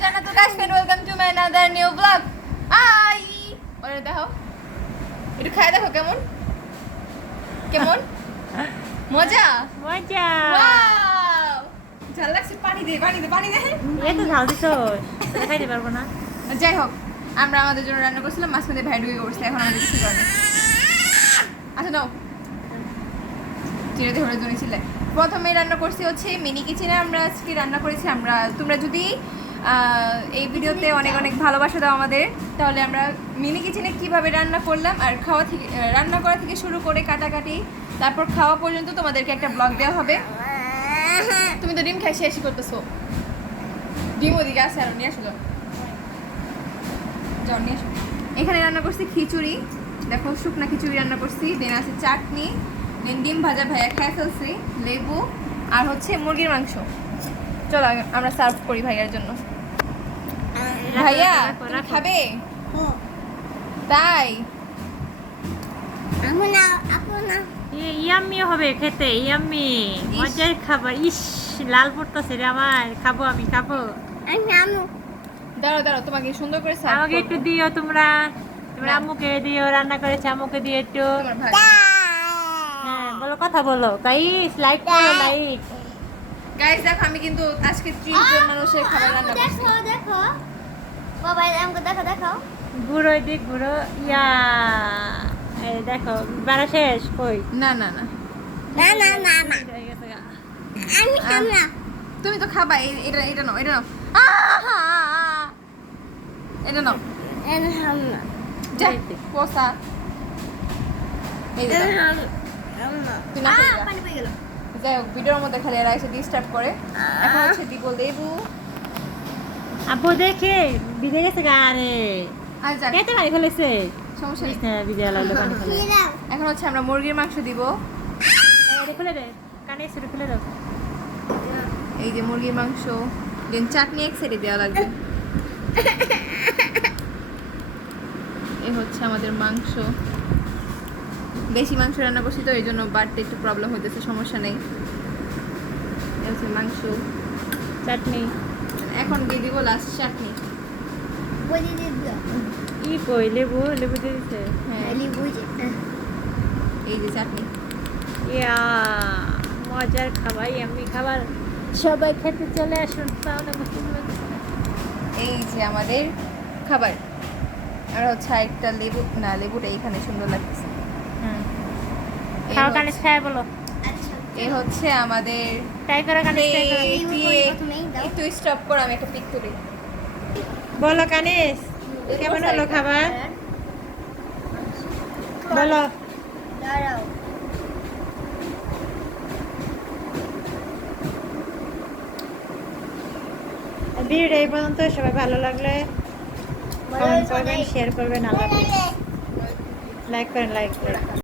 Jannatul Kashfin, welcome to my another new blog. আই ওরে দেখো, একটু খায় দেখো কেমন কেমন মজা মজা। ওয়াও, ঝাল লাগছে। পানি দে পানি দে পানি দে। এই তো ঝাল দিছো, তোরা খাইতে পারবো না। যাই হোক, আমরা আমাদের জন্য রান্না করছিলাম, মাঝখানে ভাই ঢুকে করছে, এখন আমাদের কিছু করে না। আচ্ছা দাও, চিড়ে দিয়ে হরে জন্য ছিলে। প্রথমে রান্না করছি হচ্ছে মিনি কিচেনে, আমরা আজকে রান্না করেছি। তোমরা যদি এই ভিডিওতে অনেক অনেক ভালোবাসা দাও আমাদের, তাহলে আমরা মিনি কিচেনে কিভাবে রান্না করলাম আর খাওয়া থেকে রান্না করা থেকে শুরু করে কাটাকাটি তারপর খাওয়া পর্যন্ত তোমাদেরকে একটা ব্লগ দেওয়া হবে। তুমি তো ডিম খাই শেষই করতেছো। ডিম ওদিকে আছে, আর নিয়ে আসলো, যাও নিয়ে আসো। এখানে রান্না করছি খিচুড়ি, দেখো শুকনা খিচুড়ি রান্না করছি। দেন আছে চাটনি, দেন ডিম ভাজা ভাইয়া খাই ফেলছি, লেবু, আর হচ্ছে মুরগির মাংস। চলো আমরা সার্ভ করি ভাইয়ার জন্য। ভাইয়া তুমি খাবে? তাই ইয়াম্মি হবে খেতে, ইয়াম্মি মজার খাবার। ইস লাল পড়তেছে রে আমার, খাবো আমি খাবো। দাঁড়াও দাঁড়াও, তোমাকে সুন্দর করে সার্ভ আমাকে একটু দিও তোমরা, তোমরা আম্মুকে দিও, রান্না করেছে আম্মুকে দিয়ে একটু। তোমার ভাই। হ্যাঁ বলো, কথা বলো গাইস, লাইক করো লাইক। গাইস দেখো, আমি কিন্তু আজকে 30 জন মানুষের খাবার রান্না করছি। দেখো বাবা, আমাকে দেখো দেখো। ঘুরো এদিক ঘুরো। ইয়া এই দেখো, বাড়া শেষ কই? না না না, না না না না, হয়ে গেছে গা। আমি খাবো না। তুমি তো খাবা। এটা এটা নাও, এটা নাও, এটা নাও। আমি খাবো না। যা পোসা। এই যে দাও। তুই না খেয়ে যা। পানি পেয়ে গেল। যাই হোক, ভিডিওর মধ্যে খালি এরা এসে ডিস্টার্ব করে। এখন হচ্ছে দিব লেবু। আব্বু দেখে বিদে গেছে গানে, আর যাক, খেতে পারি ফেলেছে। সমস্যা নেই। বিদে লাগলো পানি ফেলে। দিয়ে দাও। এখন হচ্ছে আমরা মুরগির মাংস দিব। খুলে দে, কানে শুরু খুলে দাও। এই যে মুরগির মাংস, দেন চাটনি এক সাইডে দেওয়া লাগবে। এই হচ্ছে আমাদের মাংস। বেশি মাংস রান্না করছি তো এই জন্য বাড়তে একটু প্রবলেম হইতেছে, সমস্যা নেই। এই হচ্ছে মাংস, চাটনি এখন দিয়ে দিব লাস্ট চাটনি। বলি দিয়ে দাও। ই কই লেবু, লেবু দিয়ে দিছে। হ্যাঁ, এলি বুঝে। এই যে চাটনি। ইয়া মজার খাবার, আমি খাবার। সবাই খেতে চলে আসুন, তাহলে এই যে আমাদের খাবার। আর হচ্ছে একটা লেবু, না লেবুটা এইখানে সুন্দর লাগতেছে। এই খাও হচ্ছে- কানে খায় বলো। আচ্ছা এই হচ্ছে আমাদের ট্রাই করো কানে ট্রাই করো। plate দিয়ে প্রথমেই দাও। একটু স্টপ করে আমি একটা পিক তুলি। বলো কানিস, কেমন হলো খাবার বলো। দাঁড়াও। ভিডিওটা এই পর্যন্ত। সবাই ভালো লাগলে কমেন্ট করবেন, শেয়ার করবেন, আল্লাহ হাফেজ। লাইক করেন, লাইক করেন।